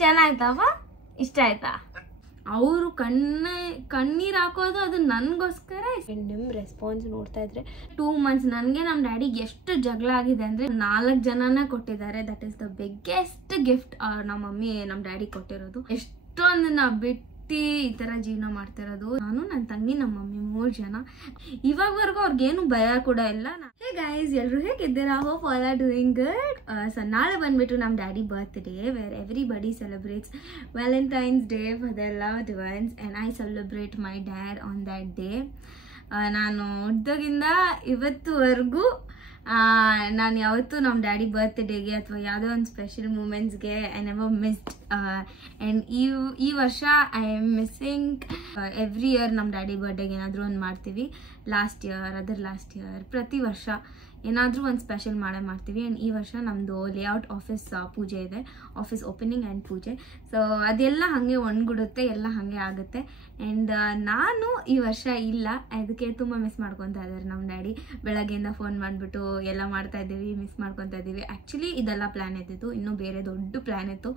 ಚೆನ್ನಾಯ್ತಪ್ಪ? ಇಷ್ಟ ಆಯ್ತಾ? ಅವರು ಕಣ್ಣೀರು ಹಾಕೋದು ಅದು ನನಗೋಸ್ಕರ. ನಿಮ್ಮ ರೆಸ್ಪಾನ್ಸ್ ನೋಡ್ತಾ ಇದ್ರೆ 2 months ನನಗೆ ನಮ್ಮ ಡ್ಯಾಡಿಗೆ ಎಷ್ಟು ಜಗಳ ಆಗಿದೆ ಅಂದರೆ 4 ಜನನೇ ಕೊಟ್ಟಿದ್ದಾರೆ. That is the biggest gift ನಮ್ಮ ಮಮ್ಮಿ ನಮ್ಮ ಡ್ಯಾಡಿ ಕೊಟ್ಟಿರೋದು. ಎಷ್ಟೊಂದನ್ನ ಬಿಟ್ಟು ಈ ಥರ ಜೀವನ ಮಾಡ್ತಿರೋದು ನಾನು, ನನ್ನ ತಂಗಿ, ನಮ್ಮ ಮಮ್ಮಿ 3 ಜನ. ಇವಾಗವರೆಗೂ ಅವ್ರಿಗೇನು ಭಯ ಕೂಡ ಇಲ್ಲ. ಹೇ ಗೈಸ್, ಎಲ್ಲರೂ ಹೇಗಿದ್ದೀರಾ? Hope all are doing good. So ನಾಳೆ ಬಂದ್ಬಿಟ್ಟು ನಮ್ಮ daddy birthday, wear everybody celebrates Valentine's day for the loved once and I celebrate my dad on that day. ನಾನು ಹುಟ್ಟಿದಾಗಿಂದ ಇವತ್ತುವರೆಗೂ ನಾನು ಯಾವತ್ತೂ ನಮ್ಮ ಡ್ಯಾಡಿ ಬರ್ತ್ಡೇಗೆ ಅಥವಾ ಯಾವುದೋ ಒಂದು ಸ್ಪೆಷಲ್ ಮೂಮೆಂಟ್ಸ್ಗೆ ಐ ನೆವರ್ ಮಿಸ್ಡ್. ಆ್ಯಂಡ್ ಈ ವರ್ಷ I am missing. Every year ನಮ್ಮ ಡ್ಯಾಡಿ ಬರ್ಡೇಗೆ ಏನಾದರೂ ಒಂದು ಮಾಡ್ತೀವಿ. ಲಾಸ್ಟ್ ಇಯರ್ ಪ್ರತಿ ವರ್ಷ ಏನಾದರೂ ಒಂದು ಸ್ಪೆಷಲ್ ಮಾಡ್ತೀವಿ. ಆ್ಯಂಡ್ ಈ ವರ್ಷ ನಮ್ಮದು ಲೇಔಟ್ ಆಫೀಸ್ ಪೂಜೆ ಇದೆ, ಆಫೀಸ್ ಓಪನಿಂಗ್ ಆ್ಯಂಡ್ ಪೂಜೆ. ಸೊ ಅದೆಲ್ಲ ಹಾಗೆ ಒಂದ್ಗೂಡುತ್ತೆ, ಎಲ್ಲ ಹಾಗೆ ಆಗುತ್ತೆ. ಆ್ಯಂಡ್ ನಾನು ಈ ವರ್ಷ ಇಲ್ಲ, ಅದಕ್ಕೆ ತುಂಬ ಮಿಸ್ ಮಾಡ್ಕೊತಾ ಇದ್ದಾರೆ ನಮ್ಮ ಡ್ಯಾಡಿ. ಬೆಳಗ್ಗೆಯಿಂದ ಫೋನ್ ಮಾಡಿಬಿಟ್ಟು ಎಲ್ಲ ಮಾಡ್ತಾ ಇದ್ದೀವಿ, ಮಿಸ್ ಮಾಡ್ಕೊತಾ ಇದ್ದೀವಿ. ಆ್ಯಕ್ಚುಲಿ ಇದೆಲ್ಲ ಪ್ಲ್ಯಾನ್ ಇದ್ದಿದ್ದು, ಇನ್ನೂ ಬೇರೆ ದೊಡ್ಡ ಪ್ಲ್ಯಾನ್ ಇತ್ತು.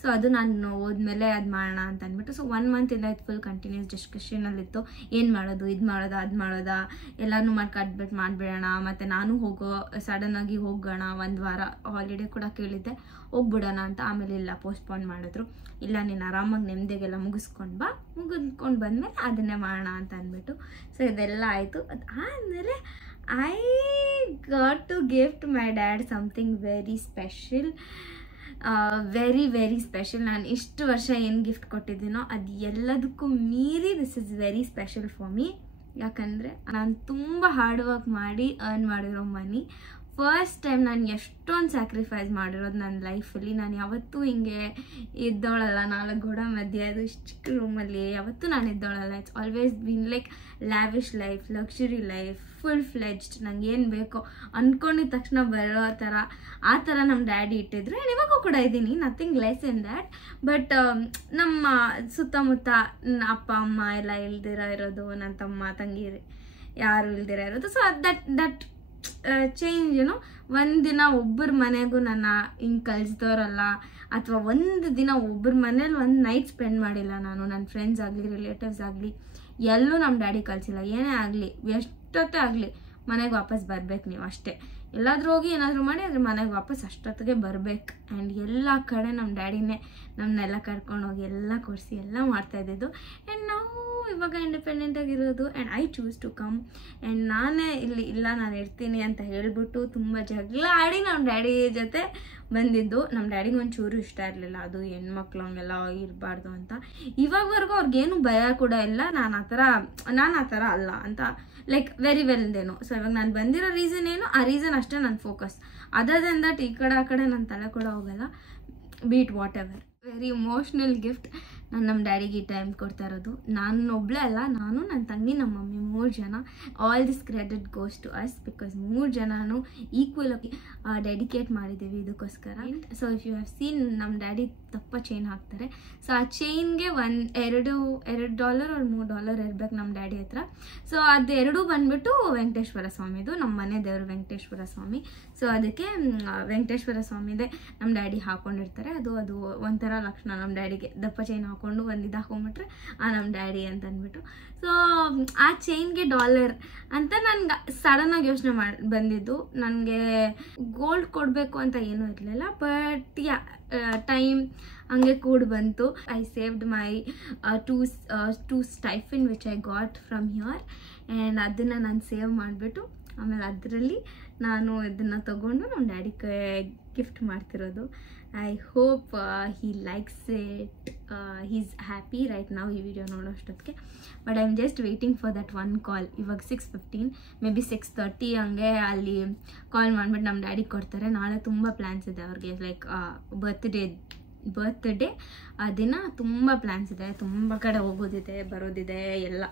ಸೊ ಅದು ನಾನು ಹೋದ್ಮೇಲೆ ಅದು ಮಾಡೋಣ ಅಂತ ಅಂದ್ಬಿಟ್ಟು. ಸೊ 1 month ಫುಲ್ ಕಂಟಿನ್ಯೂಸ್ ಡಿಸ್ಕಷನಲ್ಲಿತ್ತು. ಏನು ಮಾಡೋದು, ಇದು ಮಾಡೋದಾ, ಅದು ಮಾಡೋದಾ, ಎಲ್ಲನೂ ಕಟ್ಬಿಟ್ಟು ಮಾಡಿಬಿಡೋಣ. ಮತ್ತು ನಾನು ಸಡನ್ನಾಗಿ ಹೋಗೋಣ, 1 ವಾರ ಹಾಲಿಡೇ ಕೂಡ ಕೇಳಿದ್ದೆ, ಹೋಗ್ಬಿಡೋಣ ಅಂತ. ಆಮೇಲೆ ಇಲ್ಲ, ಪೋಸ್ಟ್ಪೋನ್ ಮಾಡಿದ್ರು. ಇಲ್ಲ, ನೀನು ಆರಾಮಾಗಿ ನೆಮ್ಮದಿಗೆಲ್ಲ ಮುಗಿಸ್ಕೊಂಡು ಬಂದಮೇಲೆ ಅದನ್ನೇ ಮಾಡೋಣ ಅಂತ ಅಂದ್ಬಿಟ್ಟು. ಸೊ ಇದೆಲ್ಲ ಆಯಿತು. ಅದಾದಮೇಲೆ I got to gift my dad something very special. Very special. ನಾನು ಇಷ್ಟು ವರ್ಷ ಏನು ಗಿಫ್ಟ್ ಕೊಟ್ಟಿದ್ದೀನೋ ಅದು ಎಲ್ಲದಕ್ಕೂ ಮೀರಿ this is very special for me. ಯಾಕಂದರೆ ನಾನು ತುಂಬ ಹಾರ್ಡ್ ವರ್ಕ್ ಮಾಡಿ ಅರ್ನ್ ಮಾಡಿರೋ ಮನಿ. ಫಸ್ಟ್ ಟೈಮ್ ನಾನು ಎಷ್ಟೊಂದು ಸ್ಯಾಕ್ರಿಫೈಸ್ ಮಾಡಿರೋದು ನನ್ನ ಲೈಫಲ್ಲಿ. ನಾನು ಯಾವತ್ತೂ ಹಿಂಗೆ ಇದ್ದೋಳಲ್ಲ, 4 ಗೋಡೆ ಮಧ್ಯೆ ಅದು ಇಷ್ಟು ಚಿಕ್ಕ ರೂಮಲ್ಲಿ ಯಾವತ್ತೂ ನಾನು ಇದ್ದೋಳಲ್ಲ. It's always been like lavish life, luxury life, full fledged. ನಂಗೆ ಏನು ಬೇಕೋ ಅಂದ್ಕೊಂಡಿದ್ದ ತಕ್ಷಣ ಬರೋ ಆ ಥರ ನಮ್ಮ ಡ್ಯಾಡಿ ಇಟ್ಟಿದ್ರು. ಆ್ಯಂಡ್ ಇವಾಗೂ ಕೂಡ ಇದ್ದೀನಿ, nothing less in that. But ನಮ್ಮ ಸುತ್ತಮುತ್ತ ಅಪ್ಪ ಅಮ್ಮ ಎಲ್ಲ ಇಲ್ದಿರ ಇರೋದು, ನನ್ನ ತಮ್ಮ ತಂಗಿ ಯಾರು ಇಲ್ದಿರ ಇರೋದು. ಸೊ ದಟ್ ಚೇಂಜ್ ಏನೋ. ಒಂದಿನ ಒಬ್ಬರ ಮನೆಗೂ ನನ್ನ ಹಿಂಗೆ ಕಳಿಸ್ದವ್ರಲ್ಲ, ಅಥವಾ ಒಂದು ದಿನ ಒಬ್ಬರ ಮನೇಲಿ ಒಂದು ನೈಟ್ ಸ್ಪೆಂಡ್ ಮಾಡಿಲ್ಲ ನಾನು. ನನ್ನ ಫ್ರೆಂಡ್ಸ್ ಆಗಲಿ, ರಿಲೇಟಿವ್ಸ್ ಆಗಲಿ, ಎಲ್ಲೂ ನಮ್ಮ ಡ್ಯಾಡಿ ಕಳಿಸಿಲ್ಲ. ಏನೇ ಆಗಲಿ, ಎಷ್ಟೊತ್ತೇ ಆಗಲಿ, ಮನೆಗೆ ವಾಪಸ್ ಬರ್ಬೇಕು ನೀವು ಅಷ್ಟೇ. ಎಲ್ಲಾದರೂ ಹೋಗಿ ಏನಾದರೂ ಮಾಡಿ ಅದ್ರ ಮನೆಗೆ ವಾಪಸ್ ಅಷ್ಟೊತ್ತಿಗೆ ಬರ್ಬೇಕು. ಆ್ಯಂಡ್ ಎಲ್ಲ ಕಡೆ ನಮ್ಮ ಡ್ಯಾಡಿನೇ ನಮ್ಮನ್ನೆಲ್ಲ ಕರ್ಕೊಂಡೋಗಿ ಎಲ್ಲ ಕೊಡಿಸಿ ಎಲ್ಲ ಮಾಡ್ತಾಯಿದ್ದು. ಆ್ಯಂಡ್ ನಾವು ಇವಾಗ ಇಂಡಿಪೆಂಡೆಂಟಾಗಿರೋದು. And I choose to come. And ನಾನೇ ಇಲ್ಲ ನಾನು ಇರ್ತೀನಿ ಅಂತ ಹೇಳ್ಬಿಟ್ಟು ತುಂಬ ಜಗಳ ಆಡಿ ನಮ್ಮ ಡ್ಯಾಡಿ ಜೊತೆ ಬಂದಿದ್ದು. ನಮ್ಮ ಡ್ಯಾಡಿಗೆ ಒಂಚೂರು ಇಷ್ಟ ಇರಲಿಲ್ಲ ಅದು, ಹೆಣ್ಮಕ್ಳು ಹಂಗೆಲ್ಲ ಇರಬಾರ್ದು ಅಂತ. ಇವಾಗವರೆಗೂ ಅವ್ರಿಗೇನು ಭಯ ಕೂಡ ಇಲ್ಲ. ನಾನು ಆ ಥರ ಅಲ್ಲ ಅಂತ ಲೈಕ್ ವೆರಿ ವೆಲ್ ದೇನೋ. ಸೊ ಇವಾಗ ನಾನು ಬಂದಿರೋ ರೀಸನ್ ಏನು, ಆ ರೀಸನ್ ಅಷ್ಟೇ ನನ್ನ ಫೋಕಸ್. ಅದರ್ ದೆನ್ ದಟ್ ಈ ಕಡೆ ಆ ಕಡೆ ನನ್ನ ತಲೆ ಕೂಡ ಹೋಗಲ್ಲ. Be it whatever. Very emotional gift ನಾನು ನಮ್ಮ ಡ್ಯಾಡಿಗೆ ಈ ಟೈಮ್ ಕೊಡ್ತಾ ಇರೋದು. ನಾನು ಒಬ್ಬಳೇ ಅಲ್ಲ, ನಾನು, ನನ್ನ ತಂಗಿ, ನಮ್ಮ ಮಮ್ಮಿ 3 ಜನ. All this credit goes to us because 3 ಜನನೂ ಈಕ್ವಲ್ ಆಗಿ ಡೆಡಿಕೇಟ್ ಮಾಡಿದ್ದೀವಿ ಇದಕ್ಕೋಸ್ಕರ. So if you have seen, ನಮ್ಮ ಡ್ಯಾಡಿ ದಪ್ಪ ಚೈನ್ ಹಾಕ್ತಾರೆ. ಸೊ ಆ ಚೈನ್ಗೆ $2 or $3 ಇರ್ಬೇಕು ನಮ್ಮ ಡ್ಯಾಡಿ ಹತ್ರ. ಸೊ ಅದು ಬಂದ್ಬಿಟ್ಟು ವೆಂಕಟೇಶ್ವರ ಸ್ವಾಮಿದು, ನಮ್ಮ ಮನೆ ದೇವರು ವೆಂಕಟೇಶ್ವರ ಸ್ವಾಮಿ. ಸೊ ಅದಕ್ಕೆ ವೆಂಕಟೇಶ್ವರ ಸ್ವಾಮಿದೆ ನಮ್ಮ ಡ್ಯಾಡಿ ಹಾಕೊಂಡಿರ್ತಾರೆ. ಅದು ಒಂಥರ ಲಕ್ಷಣ ನಮ್ಮ ಡ್ಯಾಡಿಗೆ. ದಪ್ಪ ಚೈನ್ ಹಾಕೊಂಡು ಒಂದು ಇದು ಹಾಕೊಂಡ್ಬಿಟ್ರೆ ನಮ್ಮ ಡ್ಯಾಡಿ ಅಂತ ಅಂದ್ಬಿಟ್ಟು. ಸೊ ಆ ಚೈನ್ಗೆ $1 ಅಂತ ನನ್ಗೆ ಸಡನ್ನಾಗಿ ಯೋಚನೆ ಬಂದಿದ್ದು. ನನಗೆ ಗೋಲ್ಡ್ ಕೊಡಬೇಕು ಅಂತ ಏನೂ ಇರಲಿಲ್ಲ. ಬಟ್ ಟೈಮ್ ಹಂಗೆ ಕೂಡ ಬಂತು. I saved my two stipend which I got from here. And ಅದನ್ನು ನಾನು ಸೇವ್ ಮಾಡಿಬಿಟ್ಟು ಆಮೇಲೆ ಅದರಲ್ಲಿ ನಾನು ಇದನ್ನು ತೊಗೊಂಡು ನಮ್ಮ ಡ್ಯಾಡಿ ಗಿಫ್ಟ್ ಮಾಡ್ತಿರೋದು. I hope he likes it. He's happy right ನಾವು ಈ ವಿಡಿಯೋ ನೋಡೋಷ್ಟೊತ್ತಿಗೆ. But I am just waiting for that 1 call. ಇವಾಗ 6:15, ಮೇ ಬಿ 6:30 ಹಂಗೆ ಅಲ್ಲಿ ಕಾಲ್ ಮಾಡಿಬಿಟ್ಟು ನಮ್ಮ ಡ್ಯಾಡಿ ಕೊಡ್ತಾರೆ. ನಾಳೆ ತುಂಬ ಪ್ಲ್ಯಾನ್ಸ್ ಇದೆ ಅವ್ರಿಗೆ, ಲೈಕ್ ಬರ್ತ್ಡೇ ದಿನ ತುಂಬ ಪ್ಲ್ಯಾನ್ಸ್ ಇದೆ. ತುಂಬ ಕಡೆ ಹೋಗೋದಿದೆ, ಬರೋದಿದೆ, ಎಲ್ಲ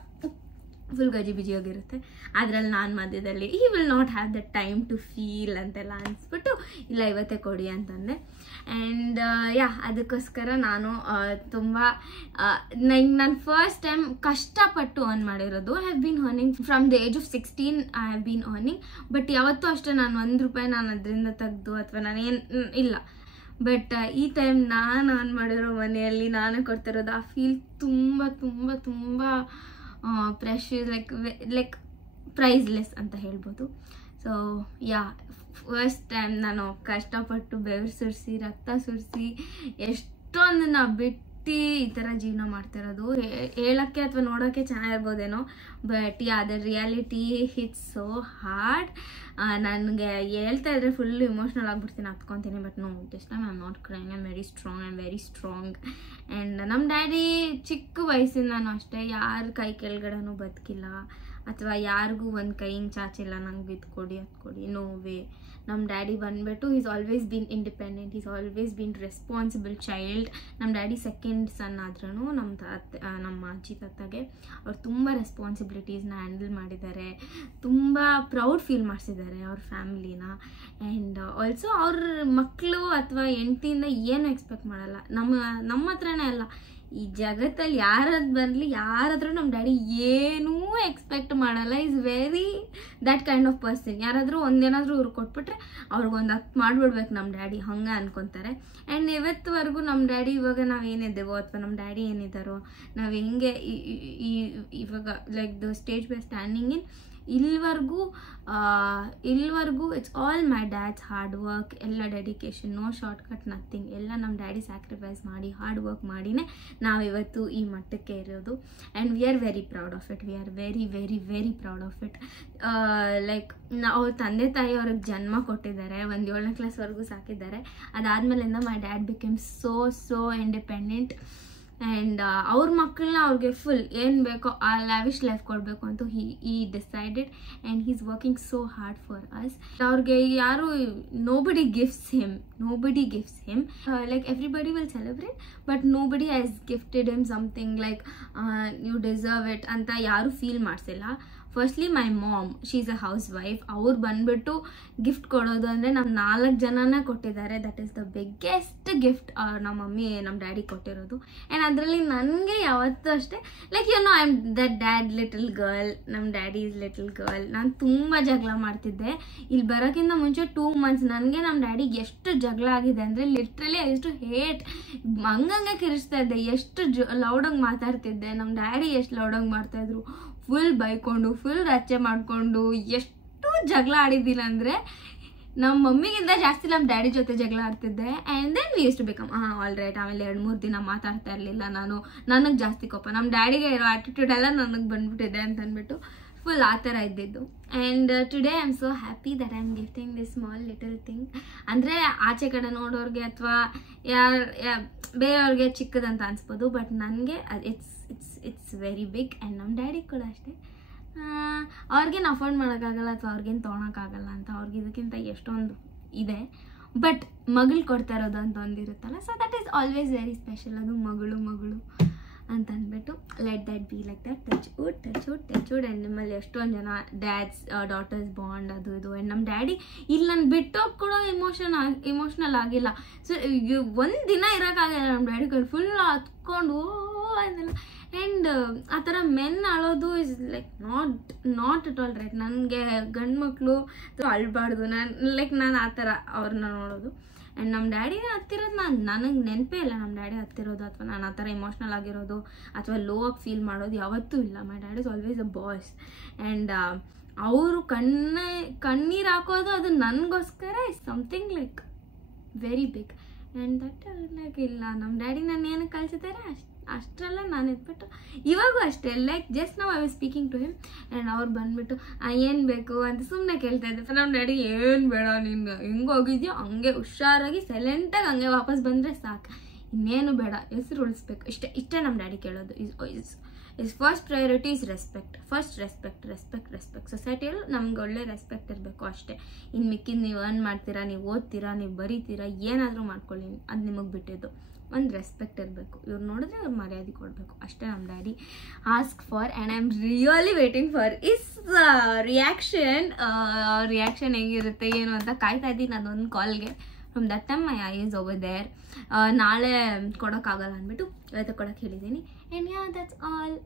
ಫುಲ್ ಗಜಿ ಆಗಿರುತ್ತೆ. ಅದರಲ್ಲಿ ನಾನು ಮಧ್ಯದಲ್ಲಿ he will not have the time to feel ಅಂತೆಲ್ಲ ಅನಿಸ್ಬಿಟ್ಟು ಇಲ್ಲ ಇವತ್ತೇ ಕೊಡಿ ಅಂತಂದೆ. ಆ್ಯಂಡ್ ಅದಕ್ಕೋಸ್ಕರ ನಾನು ತುಂಬ ನಾನು ಫಸ್ಟ್ ಟೈಮ್ ಕಷ್ಟಪಟ್ಟು ಅರ್ನ್ ಮಾಡಿರೋದು. I have been earning from the age of 16. I have been earning. But ಯಾವತ್ತೂ ಅಷ್ಟೇ ನಾನು $1 ನಾನು ಅದರಿಂದ ತೆಗೆದು ಅಥವಾ ನಾನೇನು ಇಲ್ಲ. ಬಟ್ ಈ ಟೈಮ್ ನಾನು ಅರ್ನ್ ಮಾಡಿರೋ ಮನೆಯಲ್ಲಿ ನಾನೇ ಕೊಡ್ತಿರೋದು ಆ ಫೀಲ್ ತುಂಬ ತುಂಬ ತುಂಬ ಪ್ರೆಷರ್, ಲೈಕ್ ಪ್ರೈಸ್ಲೆಸ್ ಅಂತ ಹೇಳ್ಬೋದು. ಸೊ ಫಸ್ಟ್ ಟೈಮ್ ನಾನು ಕಷ್ಟಪಟ್ಟು ಬೆವರು ಸುರಿಸಿ ರಕ್ತ ಸುರಿಸಿ ಎಷ್ಟೊಂದನ್ನ ಬಿಟ್ಟು ಈ ಥರ ಜೀವನ ಮಾಡ್ತಿರೋದು. ಹೇಳೋಕ್ಕೆ ಅಥವಾ ನೋಡೋಕ್ಕೆ ಚೆನ್ನಾಗಿರ್ಬೋದೇನೋ, but the reality hits so hard. ನನಗೆ ಹೇಳ್ತಾ ಇದ್ರೆ ಫುಲ್ ಇಮೋಷ್ನಲ್ ಆಗಿಬಿಡ್ತೀನಿ, ಹತ್ಕೊತೀನಿ. But no, this time I am not crying, I am very strong. And ನಮ್ಮ ಡ್ಯಾಡಿ ಚಿಕ್ಕ ವಯಸ್ಸಿಂದನೂ ಅಷ್ಟೇ ಯಾರ ಕೈ ಕೆಳಗಡೆನೂ ಬದುಕಿಲ್ಲ, ಅಥವಾ ಯಾರಿಗೂ ಒಂದು ಕೈ ಹಿಂಗೆ ಚಾಚಿಲ್ಲ ನಂಗೆ ಇದು ಕೊಡಿ ಅದು ಕೊಡಿ, ನೋ ವೇ. ನಮ್ಮ ಡ್ಯಾಡಿ ಬಂದುಬಿಟ್ಟು is always been independent, is always been responsible child. ನಮ್ಮ ಡ್ಯಾಡಿ ಸೆಕೆಂಡ್ ಸನ್ ಆದ್ರೂ ನಮ್ಮ ಅಜ್ಜಿ ತಾತಗೆ ಅವ್ರು ತುಂಬ ರೆಸ್ಪಾನ್ಸಿಬಿಲಿಟೀಸ್ನ ಹ್ಯಾಂಡಲ್ ಮಾಡಿದ್ದಾರೆ, ತುಂಬ ಪ್ರೌಡ್ ಫೀಲ್ ಮಾಡಿಸಿದ್ದಾರೆ ಅವ್ರ ಫ್ಯಾಮಿಲಿನ. ಆ್ಯಂಡ್ ಆಲ್ಸೋ ಅವ್ರ ಮಕ್ಕಳು ಅಥವಾ ಹೆಂಡ್ತಿಯಿಂದ ಏನು ಎಕ್ಸ್ಪೆಕ್ಟ್ ಮಾಡಲ್ಲ. ನಮ್ಮ ಹತ್ರನೇ ಅಲ್ಲ, ಈ ಜಗತ್ತಲ್ಲಿ ಯಾರದ್ದು ಬರಲಿ ಯಾರಾದ್ರೂ ನಮ್ಮ ಡ್ಯಾಡಿ ಏನೂ ಎಕ್ಸ್ಪೆಕ್ಟ್ ಮಾಡಲ್ಲ. Is very that kind of person. ಯಾರಾದರೂ ಒಂದೇನಾದರೂ ಇವ್ರು ಕೊಟ್ಬಿಟ್ರೆ ಅವ್ರಿಗೊಂದು 10 ಮಾಡಿಬಿಡ್ಬೇಕು ನಮ್ಮ ಡ್ಯಾಡಿ, ಹಂಗೆ ಅನ್ಕೊತಾರೆ. ಆ್ಯಂಡ್ ಇವತ್ತುವರೆಗೂ ನಮ್ಮ ಡ್ಯಾಡಿ ಇವಾಗ ನಾವು ಏನಿದ್ದೇವೋ ಅಥವಾ ನಮ್ಮ ಡ್ಯಾಡಿ ಏನಿದ್ದಾರೋ, ನಾವು ಹೆಂಗೆ ಇವಾಗ like the stage by standing in ಇಲ್ಲಿವರೆಗೂ it's all my dad's hard work, ಎಲ್ಲ ಡೆಡಿಕೇಶನ್, ನೋ ಶಾರ್ಟ್ಕಟ್, ನಥಿಂಗ್. ಎಲ್ಲ ನಮ್ಮ ಡ್ಯಾಡಿ ಸ್ಯಾಕ್ರಿಫೈಸ್ ಮಾಡಿ ಹಾರ್ಡ್ ವರ್ಕ್ ಮಾಡಿನೇ ನಾವಿವತ್ತು ಈ ಮಟ್ಟಕ್ಕೆ ಇರೋದು. And we are very proud of it, we are very very very proud of it. Like ಅವ್ರ ತಂದೆ ತಾಯಿ ಅವ್ರಿಗೆ ಜನ್ಮ ಕೊಟ್ಟಿದ್ದಾರೆ, ಒಂದು 7ನೇ ಕ್ಲಾಸ್ವರೆಗೂ ಸಾಕಿದ್ದಾರೆ. ಅದಾದಮೇಲಿಂದ my dad became so independent. And ಅವ್ರ ಮಕ್ಕಳನ್ನ ಅವ್ರಿಗೆ ಫುಲ್ ಏನು ಬೇಕೋ ಆ ಲ್ಯಾವಿಶ್ ಲೈಫ್ ಕೊಡಬೇಕು ಅಂತ ಈ decided. And he is working so hard for us. ಅವ್ರಿಗೆ ಯಾರು nobody gives him like everybody will celebrate, but nobody has gifted him something like you deserve it ಅಂತ ಯಾರು ಫೀಲ್ ಮಾಡಿಸಿಲ್ಲ. Firstly my mom, she is a house wife. ಅವ್ರು ಬಂದ್ಬಿಟ್ಟು gift ಕೊಡೋದು ಅಂದರೆ ನಮ್ಮ 4 ಜನನೇ ಕೊಟ್ಟಿದ್ದಾರೆ. That is the biggest gift ನಮ್ಮ ಮಮ್ಮಿ ನಮ್ಮ ಡ್ಯಾಡಿ ಕೊಟ್ಟಿರೋದು. ಆ್ಯಂಡ್ ಅದರಲ್ಲಿ ನನಗೆ ಯಾವತ್ತೂ ಅಷ್ಟೇ like I am that dad little girl, ನಮ್ಮ ಡ್ಯಾಡಿ ಈಸ್ ಲಿಟಲ್ ಗರ್ಲ್. ನಾನು ತುಂಬ ಜಗಳ ಮಾಡ್ತಿದ್ದೆ. ಇಲ್ಲಿ ಬರೋಕ್ಕಿಂತ ಮುಂಚೆ 2 months ನನಗೆ ನಮ್ಮ ಡ್ಯಾಡಿಗೆ ಎಷ್ಟು ಜಗಳ ಆಗಿದೆ ಅಂದರೆ ಲಿಟ್ರಲಿ ಎಷ್ಟು ಹೇಟ್, ಹಂಗಂಗೆ ಕಿರಿಸ್ತಾ ಇದ್ದೆ, ಎಷ್ಟು ಲೌಡಾಗಿ ಮಾತಾಡ್ತಿದ್ದೆ. ನಮ್ಮ ಡ್ಯಾಡಿ ಎಷ್ಟು ಲೌಡಾಗಿ ಮಾಡ್ತಾಯಿದ್ರು, ಫುಲ್ ಬೈಕೊಂಡು ಫುಲ್ ರಚ್ಚೆ ಮಾಡಿಕೊಂಡು ಎಷ್ಟು ಜಗಳ ಆಡಿದ್ದಿಲ್ಲ ಅಂದರೆ ನಮ್ಮ ಮಮ್ಮಿಗಿಂತ ಜಾಸ್ತಿ ನಮ್ಮ ಡ್ಯಾಡಿ ಜೊತೆ ಜಗಳ ಆಡ್ತಿದ್ದೆ. And then we use to become all right. ಆಮೇಲೆ 2-3 ದಿನ ಮಾತಾಡ್ತಾ ಇರಲಿಲ್ಲ ನಾನು. ನನಗೆ ಜಾಸ್ತಿ ಕೋಪ, ನಮ್ಮ ಡ್ಯಾಡಿಗೆ ಇರೋ ಆ್ಯಟಿಟ್ಯೂಡ್ ಎಲ್ಲ ನನಗೆ ಬಂದ್ಬಿಟ್ಟಿದೆ ಅಂತ ಅಂದ್ಬಿಟ್ಟು ಫುಲ್ ಆ ಥರ ಇದ್ದಿದ್ದು. And today I am so happy that I am gifting this small little thing. ಅಂದರೆ ಆಚೆ ಕಡೆ ನೋಡೋರಿಗೆ ಅಥವಾ ಬೇರೆಯವ್ರಿಗೆ ಚಿಕ್ಕದಂತ ಅನ್ಸ್ಬೋದು, ಬಟ್ ನನಗೆ ಇಟ್ಸ್ ವೆರಿ ಬಿಗ್. ಆ್ಯಂಡ್ ನಮ್ಮ ಡ್ಯಾಡಿ ಕೂಡ ಅಷ್ಟೇ, ಅವ್ರಿಗೇನು ಅಫೋರ್ಡ್ ಮಾಡೋಕ್ಕಾಗಲ್ಲ ಅಥವಾ ಅವ್ರಿಗೇನು ತೊಗೊಳಕ್ಕಾಗಲ್ಲ ಅಂತ, ಅವ್ರಿಗೆ ಇದಕ್ಕಿಂತ ಎಷ್ಟೊಂದು ಇದೆ. ಬಟ್ ಮಗಳು ಕೊಡ್ತಾ ಇರೋದು ಅಂತ ಒಂದಿರುತ್ತಲ್ಲ, so that is always very special. ಅದು ಮಗಳು ಅಂತ ಅಂದ್ಬಿಟ್ಟು let that be like that. Touch wood. And ನಿಮ್ಮಲ್ಲಿ ಎಷ್ಟೊಂದು ಜನ ಡ್ಯಾಡ್ಸ್ ಡಾಟರ್ಸ್ ಬಾಂಡ್ ಅದು ಇದು. ಆ್ಯಂಡ್ ನಮ್ಮ ಡ್ಯಾಡಿ ಇಲ್ಲಿ ನಾನು ಬಿಟ್ಟೋಗಿ ಕೂಡ ಇಮೋಷ್ನಲ್ ಆಗಿಲ್ಲ. ಸೊ ಒಂದು ದಿನ ಇರೋಕ್ಕಾಗಲ್ಲ ನಮ್ಮ ಡ್ಯಾಡಿ ಕೈ ಫುಲ್ ಹತ್ಕೊಂಡು ಅದೆಲ್ಲ. ಆ್ಯಂಡ್ ಆ ಥರ ಮೆನ್ ಅಳೋದು is like not at all right. ನನಗೆ ಗಂಡು ಮಕ್ಕಳು ಅಳ್ಬಾರ್ದು, ನಾನು ಆ ಥರ ಅವ್ರನ್ನ ನೋಡೋದು. ಆ್ಯಂಡ್ ನಮ್ಮ ಡ್ಯಾಡಿನೇ ಹತ್ತಿರೋದು ನನಗೆ ನೆನಪೇ ಇಲ್ಲ ನಮ್ಮ ಡ್ಯಾಡಿ ಹತ್ತಿರೋದು, ಅಥವಾ ನಾನು ಆ ಥರ ಇಮೋಷ್ನಲ್ ಆಗಿರೋದು ಅಥವಾ ಲೋ ಆಗಿ ಫೀಲ್ ಮಾಡೋದು ಯಾವತ್ತೂ ಇಲ್ಲ. My dad is always a boss. And ಅವರು ಕಣ್ಣೀರು ಹಾಕೋದು ಅದು ನನಗೋಸ್ಕರ is something like very big. And that like ಇಲ್ಲ, ನಮ್ಮ ಡ್ಯಾಡಿ ನಾನು ಏನಕ್ಕೆ ಕಲಿಸಿದ್ದಾರೆ ಅಷ್ಟರಲ್ಲ ನಾನು ಎದ್ಬಿಟ್ಟು ಇವಾಗೂ ಅಷ್ಟೇ ಲೈಕ್ ಜಸ್ಟ್ ನಾವು I was speaking to him. And ಅವ್ರು ಬಂದುಬಿಟ್ಟು ಏನು ಬೇಕು ಅಂತ ಸುಮ್ಮನೆ ಕೇಳ್ತಾ ಇದ್ದೆ. ನಮ್ಮ ಡ್ಯಾಡಿ ಏನು ಬೇಡ, ನೀನು ಹೆಂಗೆ ಹೋಗಿದ್ಯೋ ಹಂಗೆ ಹುಷಾರಾಗಿ ಸೈಲೆಂಟಾಗಿ ಹಂಗೆ ವಾಪಸ್ ಬಂದರೆ ಸಾಕು, ಇನ್ನೇನು ಬೇಡ, ಹೆಸರು ಉಳಿಸ್ಬೇಕು, ಇಷ್ಟೇ ನಮ್ಮ ಡ್ಯಾಡಿ ಕೇಳೋದು. Is first priority is respect. First respect. ಸೊಸೈಟಿಯಲ್ಲಿ ನಮ್ಗೆ ಒಳ್ಳೆ ರೆಸ್ಪೆಕ್ಟ್ ಇರಬೇಕು ಅಷ್ಟೇ. ಇನ್ನು ಮಿಕ್ಕಿದ್ದು ನೀವು ಅರ್ನ್ ಮಾಡ್ತೀರಾ, ನೀವು ಓದ್ತೀರಾ, ನೀವು ಬರೀತೀರಾ, ಏನಾದರೂ ಮಾಡ್ಕೊಳ್ಳಿ, ಅದು ನಿಮಗೆ ಬಿಟ್ಟಿದ್ದು. ಒಂದು ರೆಸ್ಪೆಕ್ಟ್ ಇರಬೇಕು. ಇವ್ರು ನೋಡಿದ್ರೆ ಅವ್ರು ಮರ್ಯಾದೆ ಕೊಡಬೇಕು, ಅಷ್ಟೇ ನಮ್ಮ daddy ask for. And I am really waiting for his reaction ಹೆಂಗಿರುತ್ತೆ ಏನು ಅಂತ ಕಾಯ್ತಾ ಇದ್ದೀನಿ ಅದೊಂದು ಕಾಲ್ಗೆ. From that time my eye is over there. ನಾಳೆ ಕೊಡೋಕ್ಕಾಗಲ್ಲ ಅಂದ್ಬಿಟ್ಟು ಇವತ್ತು ಕೊಡೋಕ್ಕೆ ಹೇಳಿದ್ದೀನಿ. And yeah that's all.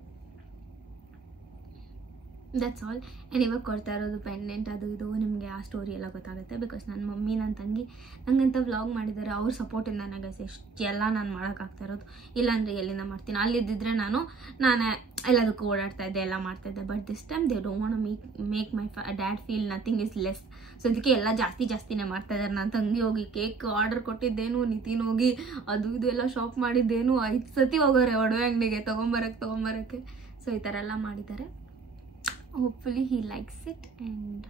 That's all. And ಇವಾಗ ಕೊಡ್ತಾ ಇರೋದು ಪೆಂಡೆಂಟ್ ಅದು ಇದು ನಿಮಗೆ ಆ ಸ್ಟೋರಿ ಎಲ್ಲ ಗೊತ್ತಾಗುತ್ತೆ. ಬಿಕಾಸ್ ನನ್ನ ಮಮ್ಮಿ ನನ್ನ ತಂಗಿ ನಂಗಂತ ವ್ಲಾಗ್ ಮಾಡಿದ್ದಾರೆ. ಅವ್ರ ಸಪೋರ್ಟಿಂದ ನನಗೆ ಎಲ್ಲ ನಾನು ಮಾಡೋಕ್ಕಾಗ್ತಾ ಇರೋದು. ಇಲ್ಲಾಂದರೆ ಎಲ್ಲಿಂದ ಮಾಡ್ತೀನಿ. ಅಲ್ಲಿದ್ದಿದ್ರೆ ನಾನೇ ಎಲ್ಲದಕ್ಕೂ ಓಡಾಡ್ತಾ ಇದ್ದೆ, ಎಲ್ಲ ಮಾಡ್ತಾಯಿದ್ದೆ. But this time they don't want make my dad feel nothing is less. So ಅದಕ್ಕೆ ಎಲ್ಲ ಜಾಸ್ತಿನೇ ಮಾಡ್ತಾಯಿದ್ದಾರೆ. ನನ್ನ ತಂಗಿ ಹೋಗಿ ಕೇಕ್ ಆರ್ಡರ್ ಕೊಟ್ಟಿದ್ದೇನು, ನಿತಿನ್ ಹೋಗಿ ಅದು ಇದು ಎಲ್ಲ ಶಾಪ್ ಮಾಡಿದ್ದೇನು, 5 ಸತಿ ಹೋಗೋರೆ ಒಡವೆ ಅಂಗಡಿಗೆ ತೊಗೊಂಬರೋಕ್ಕೆ. ಸೊ ಈ ಥರ ಎಲ್ಲ ಮಾಡಿದ್ದಾರೆ. Hopefully he likes it and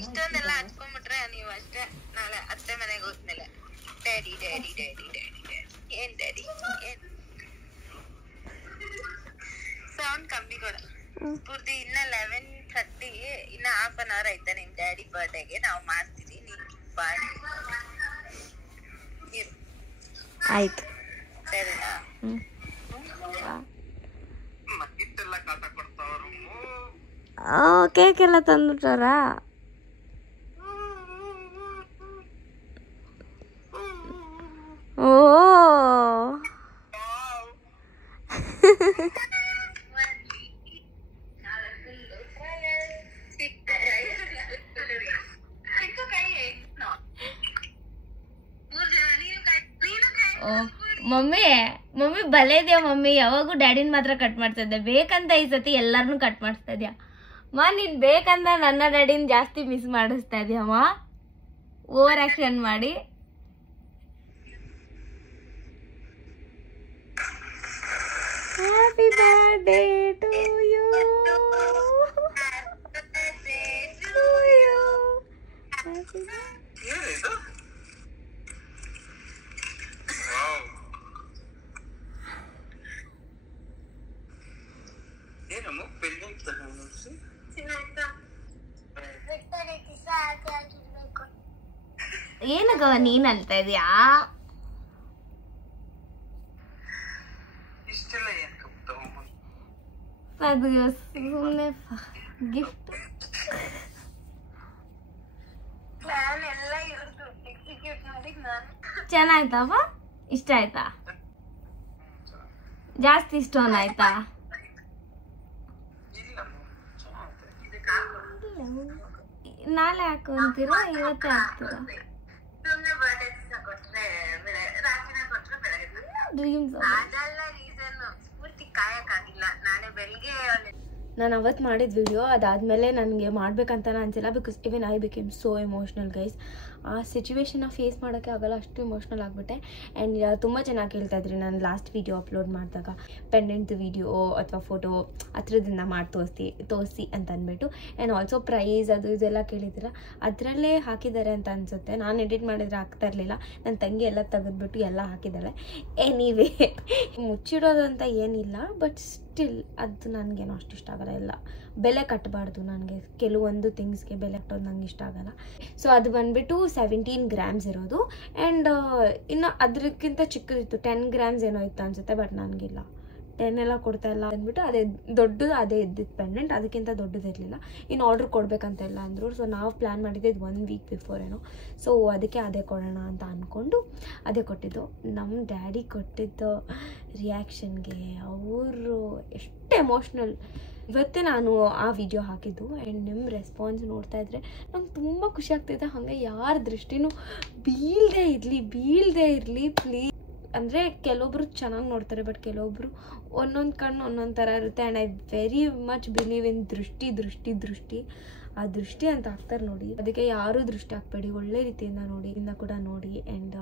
ಇಷ್ಟೊಂದೆಲ್ಲ ಹಚ್ಕೊಂಡ್ಬಿಟ್ರೆ ನೀವು ಅಷ್ಟೇ. ನಾಳೆ ಅತ್ತೆ ಮನೆಗೆ ಹೋದ್ಮೇಲೆ ಡ್ಯಾಡಿ ಏನ್ ಡ್ಯಾಡಿ ಏನ್ ಸೌಂಡ್ ಕಮ್ಮಿ ಕೊಡ ಪೂರ್ತಿ. ಇನ್ನ 11:30 ಇನ್ನ ಹಾಫ್ ಅನ್ ಅವರ್ ಐತೆ ನಿಮ್ ಡ್ಯಾಡಿ ಬರ್ಡೇಗೆ. ನಾವು ಮಾಡ್ತೀವಿ, ನೀನ್ ಬಾಯ್ ಆಯ್ತು ಸರಿನಾ? ಕೇಕ್ ಎಲ್ಲ ತಂದ್ಬಿಟ್ಟಾರ. ಓ ಮಮ್ಮಿ ಬಲೆ ಇದೆಯಾ ಮಮ್ಮಿ? ಯಾವಾಗೂ ಡ್ಯಾಡಿನ ಮಾತ್ರ ಕಟ್ ಮಾಡ್ತಾ ಇದ್ದೆ, ಬೇಕಂತ ಈ ಸತಿ ಎಲ್ಲಾರನು ಕಟ್ ಮಾಡಿಸ್ತಾ ಇದೆಯಾ ನೀನ್? ಬೇಕಂತ ನನ್ನ ಡ್ಯಾಡಿನ ಜಾಸ್ತಿ ಮಿಸ್ ಮಾಡಿಸ್ತಾ ಇದೆಯಮ್ಮ, ಓವರ್ ಆಕ್ಷನ್ ಮಾಡಿ. Happy birthday to you. ಏನಗ ನೀನ್ ಅಳ್ತಾ ಇದೀಯಾ? ಅದು ಸುಮ್ಮನೆ ಗಿಫ್ಟ್. ಚೆನ್ನಾಯ್ತಪ್ಪ? ಇಷ್ಟ ಆಯ್ತಾ? ಜಾಸ್ತಿ ಇಷ್ಟೊಂದು ಆಯ್ತಾ? ನಾಳೆ ಹಾಕೊಂತೀರಾ ಇವತ್ತೇ ಹಾಕ್ತೀರಾ? ಡ್ರೀಮ್ಸ್ ನಾನು ಅವತ್ತು ಮಾಡಿದ ವಿಡಿಯೋ ಅದಾದಮೇಲೆ ನನಗೆ ಮಾಡಬೇಕಂತ ಅನಿಸಿಲ್ಲ. Because even I became so emotional guys. ಆ ಸಿಚುವೇಶನ್ನ ಫೇಸ್ ಮಾಡೋಕ್ಕೆ ಆಗಲ್ಲ, ಅಷ್ಟು ಎಮೋಷ್ನಲ್ ಆಗಿಬಿಟ್ಟೆ. ಆ್ಯಂಡ್ ತುಂಬ ಚೆನ್ನಾಗಿ ಕೇಳ್ತಾ ಇದ್ರಿ ನಾನು ಲಾಸ್ಟ್ ವೀಡಿಯೋ ಅಪ್ಲೋಡ್ ಮಾಡಿದಾಗ ಪೆಂಡೆಂಟ್ ವಿಡಿಯೋ ಅಥವಾ ಫೋಟೋ ಹತ್ರದಿಂದ ಮಾಡಿ ತೋರಿಸಿ ಅಂತ ಅಂದ್ಬಿಟ್ಟು. ಆ್ಯಂಡ್ ಆಲ್ಸೋ ಪ್ರೈಸ್ ಅದು ಇದೆಲ್ಲ ಕೇಳಿದ್ದೀರ, ಅದರಲ್ಲೇ ಹಾಕಿದ್ದಾರೆ ಅಂತ ಅನಿಸುತ್ತೆ. ನಾನು ಎಡಿಟ್ ಮಾಡಿದರೆ ಆಗ್ತಾ ಇರಲಿಲ್ಲ, ನನ್ನ ತಂಗಿ ಎಲ್ಲ ತೆಗೆದ್ಬಿಟ್ಟು ಎಲ್ಲ ಹಾಕಿದ್ದಾಳೆ. ಎನಿವೇ ಮುಚ್ಚಿಡೋದು ಅಂತ ಏನಿಲ್ಲ, ಬಟ್ ಸ್ಟಿಲ್ ಅದು ನನಗೇನೋ ಅಷ್ಟು ಇಷ್ಟ ಆಗಲ್ಲ. ಎಲ್ಲ ಬೆಲೆ ಕಟ್ಟಬಾರ್ದು, ನನಗೆ ಕೆಲವೊಂದು ಥಿಂಗ್ಸ್ಗೆ ಬೆಲೆ ಕಟ್ಟೋದು ನಂಗೆ ಇಷ್ಟ ಆಗಲ್ಲ. ಸೊ ಅದು ಬಂದುಬಿಟ್ಟು 17 ಗ್ರಾಮ್ಸ್ ಇರೋದು. ಆ್ಯಂಡ್ ಇನ್ನು ಅದಕ್ಕಿಂತ ಚಿಕ್ಕದಿತ್ತು, 10 ಗ್ರಾಮ್ಸ್ ಏನೋ ಇತ್ತು ಅನಿಸುತ್ತೆ. ಬಟ್ ನನಗಿಲ್ಲ, 10 ಎಲ್ಲ ಕೊಡ್ತಾ ಇಲ್ಲ ಅಂದ್ಬಿಟ್ಟು ಅದೇ ಇದ್ದಿದ್ದು ಪೆಂಡೆಂಟ್, ಅದಕ್ಕಿಂತ ದೊಡ್ಡದಿರಲಿಲ್ಲ. ಇನ್ನು ಆರ್ಡ್ರ್ ಕೊಡಬೇಕಂತೆಲ್ಲ ಅಂದರು. ಸೊ ನಾವು ಪ್ಲ್ಯಾನ್ ಮಾಡಿದ್ದು 1 ವೀಕ್ ಬಿಫೋರ್ ಏನೋ. ಸೊ ಅದಕ್ಕೆ ಅದೇ ಕೊಡೋಣ ಅಂತ ಅಂದ್ಕೊಂಡು ಅದೇ ಕೊಟ್ಟಿದ್ದು. ನಮ್ಮ ಡ್ಯಾಡಿ ಕೊಟ್ಟಿದ್ದು ರಿಯಾಕ್ಷನ್ಗೆ ಅವರು ಎಷ್ಟು ಎಮೋಷ್ನಲ್. ಇವತ್ತೇ ನಾನು ಆ ವಿಡಿಯೋ ಹಾಕಿದ್ದು. ಆ್ಯಂಡ್ ನಿಮ್ಮ ರೆಸ್ಪಾನ್ಸ್ ನೋಡ್ತಾ ಇದ್ರೆ ನಂಗೆ ತುಂಬ ಖುಷಿ ಆಗ್ತಿದೆ. ಹಾಗೆ ಯಾರ ದೃಷ್ಟಿನೂ ಬೀಳದೇ ಇರಲಿ ಪ್ಲೀಸ್. ಅಂದರೆ ಕೆಲವೊಬ್ರು ಚೆನ್ನಾಗಿ ನೋಡ್ತಾರೆ, ಬಟ್ ಕೆಲವೊಬ್ರು ಒಂದೊಂದು ಕಣ್ಣು ಒಂದೊಂದು ಥರ ಇರುತ್ತೆ. And I very much believe in ದೃಷ್ಟಿ ಆ ದೃಷ್ಟಿ ಅಂತ ಹಾಕ್ತಾರೆ ನೋಡಿ, ಅದಕ್ಕೆ ಯಾರೂ ದೃಷ್ಟಿ ಹಾಕ್ಬೇಡಿ, ಒಳ್ಳೆ ರೀತಿಯಿಂದ ನೋಡಿ, ಇಂದ ಕೂಡ ನೋಡಿ. And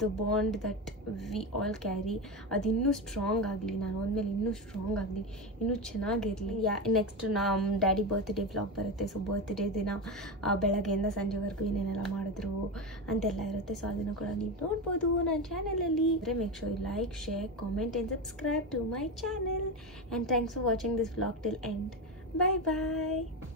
the bond that we all carry ಅದು ಇನ್ನೂ ಸ್ಟ್ರಾಂಗ್ ಆಗಲಿ, ನಾನು ಹೋದ್ಮೇಲೆ ಇನ್ನೂ ಸ್ಟ್ರಾಂಗ್ ಆಗಲಿ, ಇನ್ನೂ ಚೆನ್ನಾಗಿರಲಿ. ನೆಕ್ಸ್ಟ್ ನಮ್ಮ ಡ್ಯಾಡಿ ಬರ್ತ್ಡೇ ವ್ಲಾಗ್ ಬರುತ್ತೆ. ಸೊ ಬರ್ತ್ಡೇ ದಿನ ಬೆಳಗ್ಗೆಯಿಂದ ಸಂಜೆವರೆಗೂ ಏನೇನೆಲ್ಲ ಮಾಡಿದ್ರು ಅಂತೆಲ್ಲ ಇರುತ್ತೆ. ಸೊ ಅದನ್ನು ಕೂಡ ನೀವು ನೋಡ್ಬೋದು ನನ್ನ ಚಾನಲಲ್ಲಿ. Make sure you like, share, comment and subscribe to my channel. And thanks for watching this vlog till end. Bye bye.